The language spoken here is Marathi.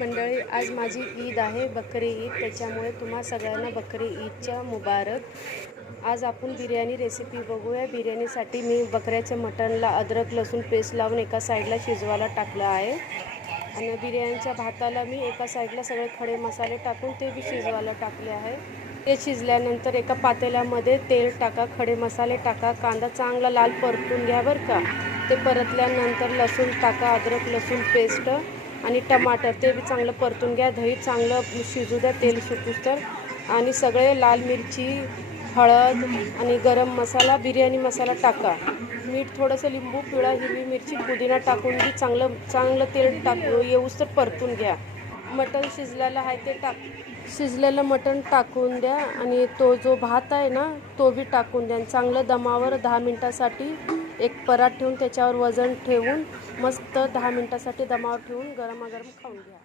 मंडळी, आज माझी ईद आहे, बकरी ईद. त्याच्यामुळे तुम्हा सगळ्यांना बकरी ईदच्या मुबारक. आज आपण बिर्याणी रेसिपी बघूया. बिर्याणीसाठी मी बकऱ्याच्या मटणला अद्रक लसूण पेस्ट लावून एका साईडला शिजवायला टाकलं आहे आणि बिर्याणीच्या भाताला मी एका साईडला सगळे खडे मसाले टाकून ते बी शिजवायला टाकले आहे. ते शिजल्यानंतर एका पातेल्यामध्ये तेल टाका, खडे मसाले टाका, कांदा चांगला लाल परतून घ्या बरं का. ते परतल्यानंतर लसूण टाका, अद्रक लसूण पेस्ट आणि टमाटर ते बी चांगलं परतून घ्या. दही चांगलं शिजू द्या तेल सुटूस तर. आणि सगळे लाल मिरची, हळद आणि गरम मसाला, बिर्याणी मसाला टाका. मीठ, थोडंसं लिंबू पिळा, हिरवी मिरची, पुदिना टाकून बी चांगलं तेल येऊस तर परतून घ्या. मटण शिजलेलं आहे ते शिजलेलं मटण टाकून द्या आणि तो जो भात आहे ना तो बी टाकून द्या. चांगलं दमावर 10 मिनटासाठी एक परात ठेवून त्याच्यावर वजन ठेवून मस्त 10 मिनटासाठी दमावर ठेवून गरमागरम खाऊन घ्या.